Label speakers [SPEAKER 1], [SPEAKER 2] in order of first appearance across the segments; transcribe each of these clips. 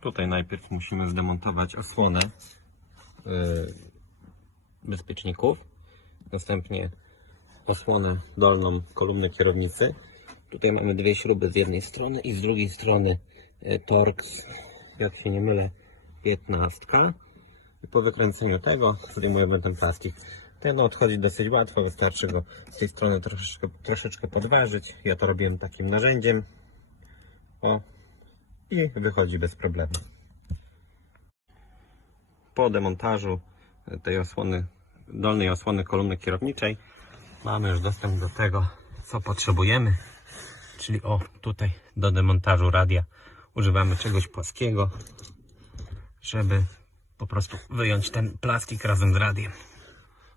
[SPEAKER 1] Tutaj najpierw musimy zdemontować osłonę yy, bezpieczników. Następnie osłonę dolną kolumny kierownicy. Tutaj mamy dwie śruby z jednej strony i z drugiej strony yy, Torx, jak się nie mylę, 15. I po wykręceniu tego zdejmujemy ten plastik. Ten odchodzi dosyć łatwo, wystarczy go z tej strony troszeczkę, troszeczkę podważyć. Ja to robiłem takim narzędziem. O, i wychodzi bez problemu. Po demontażu tej osłony, dolnej osłony kolumny kierowniczej mamy już dostęp do tego, co potrzebujemy. Czyli o, tutaj do demontażu radia używamy czegoś płaskiego, żeby po prostu wyjąć ten plastik razem z radiem.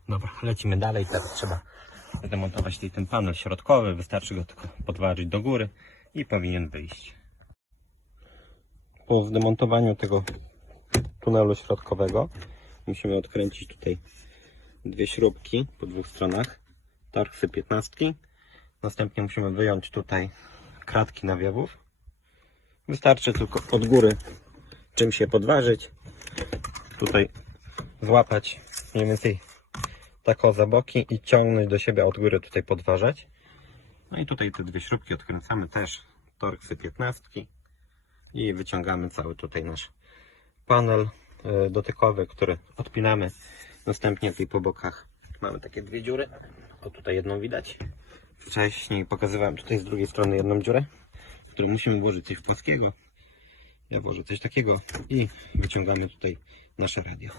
[SPEAKER 1] Dobra, lecimy dalej. Teraz trzeba zdemontować tutaj ten panel środkowy. Wystarczy go tylko podważyć do góry i powinien wyjść. Po zdemontowaniu tego tunelu środkowego musimy odkręcić tutaj dwie śrubki po dwóch stronach. Torksy 15. Następnie musimy wyjąć tutaj kratki nawiewów. Wystarczy tylko od góry czymś się podważyć. Tutaj złapać mniej więcej tak o za boki i ciągnąć do siebie od góry tutaj podważać. No i tutaj te dwie śrubki odkręcamy też torksy 15 i wyciągamy cały tutaj nasz panel e, dotykowy, który odpinamy. Następnie tutaj po bokach mamy takie dwie dziury. O tutaj jedną widać. Wcześniej pokazywałem tutaj z drugiej strony jedną dziurę, w którą musimy włożyć coś płaskiego. Ja włożę coś takiego i wyciągamy tutaj nasze radio.